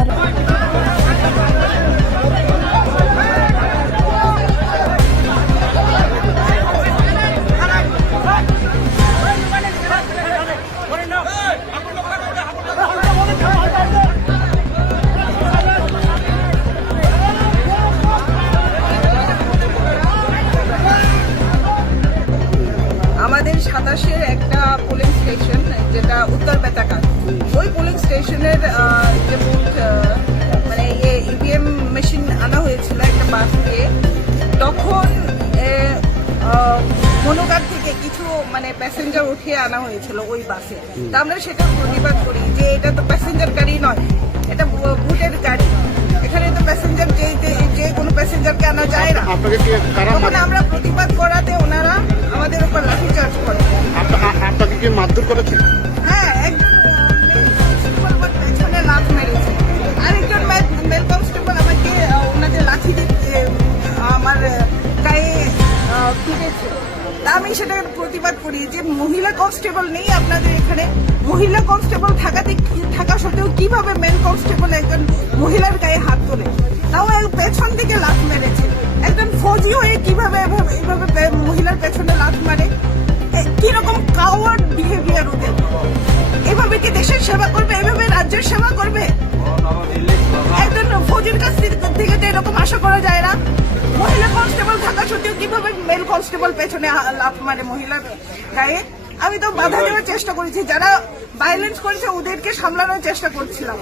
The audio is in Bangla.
আল্লাহর আমাদের 27-এর একটা পোলিং স্টেশন যেটা উত্তর বেতাকার, ওই পোলিং স্টেশনের যে মানে ইভিএম মেশিন আনা হয়েছিল একটা বাস দিয়ে, তখন মনোগার থেকে কিছু মানে প্যাসেঞ্জার উঠিয়ে আনা হয়েছিল ওই বাসে। তা আমরা সেটা প্রতিবাদ করি যে এটা তো প্যাসেঞ্জার গাড়ি নয়, এটা ভোটের গাড়ি, এখানে তো প্যাসেঞ্জার যে কোনো প্যাসেঞ্জারকে আনা যায় না। তখন আমরা প্রতিবাদ করাতে ওনারা আমাদের উপর লাঠিচার্জ করে। আপনাকে কি মারধর করেছে? হ্যাঁ, একজন পেছনে লাথ মেরেছে, আরেকজন মেল কনস্টেবল আমাকে ওনাদের লাঠি দিয়ে আমার গায়ে ফিরেছে। তা আমি সেটা প্রতিবাদ করি যে মহিলা কনস্টেবল নেই আপনাদের এখানে, মহিলা কনস্টেবল থাকা সত্ত্বেও কিভাবে মেল কনস্টেবল একজন মহিলার গায়ে হাত তোলে, তাও পেছন থেকে লাথ মেরেছে। একজন ফৌজি হয়ে কিভাবে এইভাবে মহিলার পেছনে লাথ মারে? কিরকম কাওয়ার্ড বিহেভিয়ার ওদের! এভাবে কি দেশের সেবা করবে? এভাবে রাজ্যের সেবা করবে? একজন ফৌজির কাছ থেকে তো এরকম আশা করা যায় না। মহিলা কনস্টেবল থাকা সত্ত্বেও কিভাবে মেল কনস্টেবল পেছনে লাফ মারে মহিলার গায়ে? আমি তো বাধা দেওয়ার চেষ্টা করেছি, যারা ভায়োলেন্স করেছে ওদেরকে সামলানোর চেষ্টা করছিলাম।